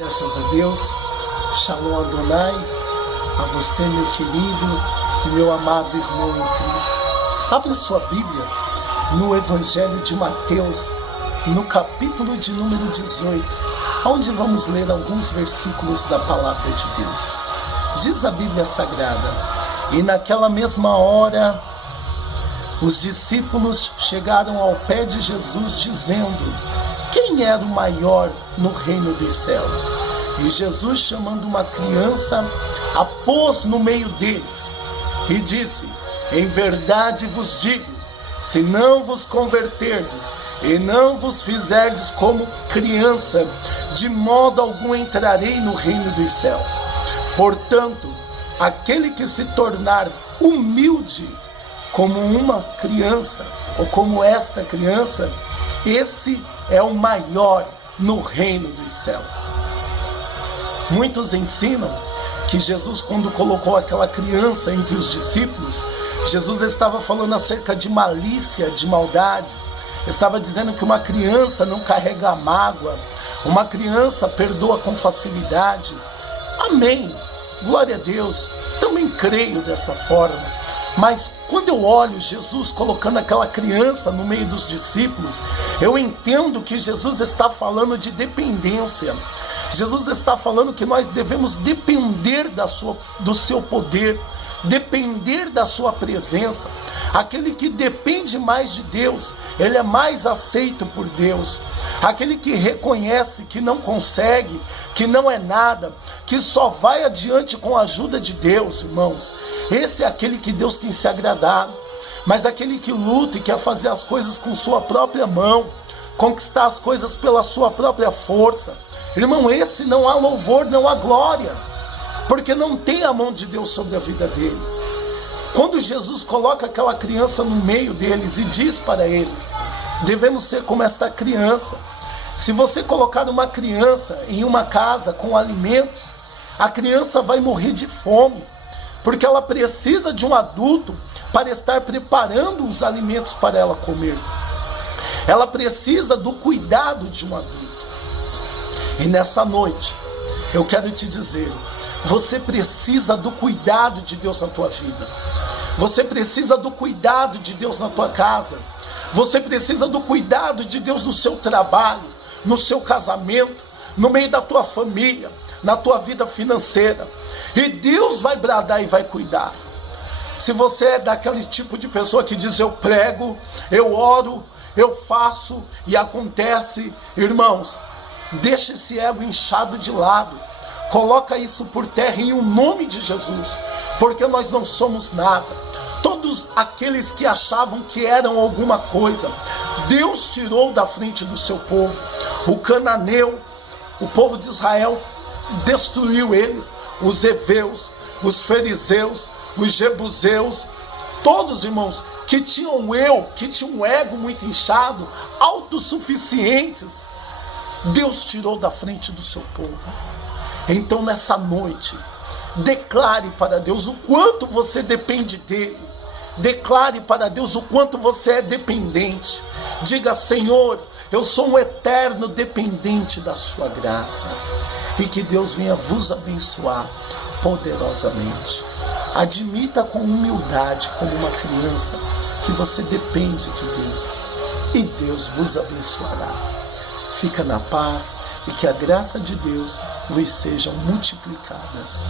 Graças a Deus, Shalom Adonai, a você, meu querido e meu amado irmão em Cristo. Abra sua Bíblia no Evangelho de Mateus, no capítulo de número 18, onde vamos ler alguns versículos da Palavra de Deus. Diz a Bíblia Sagrada: e naquela mesma hora, os discípulos chegaram ao pé de Jesus, dizendo: quem era o maior no reino dos céus? E Jesus, chamando uma criança, a pôs no meio deles e disse: em verdade vos digo, se não vos converterdes e não vos fizerdes como criança, de modo algum entrarei no reino dos céus. Portanto, aquele que se tornar humilde como uma criança, ou como esta criança, esse é o maior no reino dos céus. Muitos ensinam que Jesus, quando colocou aquela criança entre os discípulos, Jesus estava falando acerca de malícia, de maldade. Estava dizendo que uma criança não carrega mágoa, uma criança perdoa com facilidade. Amém, glória a Deus, também creio dessa forma. Mas quando eu olho Jesus colocando aquela criança no meio dos discípulos, eu entendo que Jesus está falando de dependência. Jesus está falando que nós devemos depender do seu poder, depender da sua presença. Aquele que depende mais de Deus, ele é mais aceito por Deus. Aquele que reconhece que não consegue, que não é nada, que só vai adiante com a ajuda de Deus, irmãos, esse é aquele que Deus tem se agradado. Mas aquele que luta e quer fazer as coisas com sua própria mão, conquistar as coisas pela sua própria força, irmão, esse não há louvor, não há glória, porque não tem a mão de Deus sobre a vida dele. Quando Jesus coloca aquela criança no meio deles e diz para eles: devemos ser como esta criança. Se você colocar uma criança em uma casa com alimentos, a criança vai morrer de fome, porque ela precisa de um adulto para estar preparando os alimentos para ela comer. Ela precisa do cuidado de um adulto. E nessa noite, eu quero te dizer, você precisa do cuidado de Deus na tua vida. Você precisa do cuidado de Deus na tua casa. Você precisa do cuidado de Deus no seu trabalho, no seu casamento, no meio da tua família, na tua vida financeira. E Deus vai bradar e vai cuidar. Se você é daquele tipo de pessoa que diz: eu prego, eu oro, eu faço e acontece, irmãos, deixa esse ego inchado de lado. Coloca isso por terra em nome de Jesus, porque nós não somos nada. Todos aqueles que achavam que eram alguma coisa, Deus tirou da frente do seu povo. O cananeu, o povo de Israel, destruiu eles. Os heveus, os fariseus, os jebuseus, todos, irmãos, que tinham um ego muito inchado, autossuficientes, Deus tirou da frente do seu povo. Então nessa noite, declare para Deus o quanto você depende dele. Declare para Deus o quanto você é dependente. Diga: Senhor, eu sou um eterno dependente da sua graça. E que Deus venha vos abençoar poderosamente. Admita com humildade, como uma criança, que você depende de Deus. E Deus vos abençoará. Fica na paz e que a graça de Deus vos sejam multiplicadas.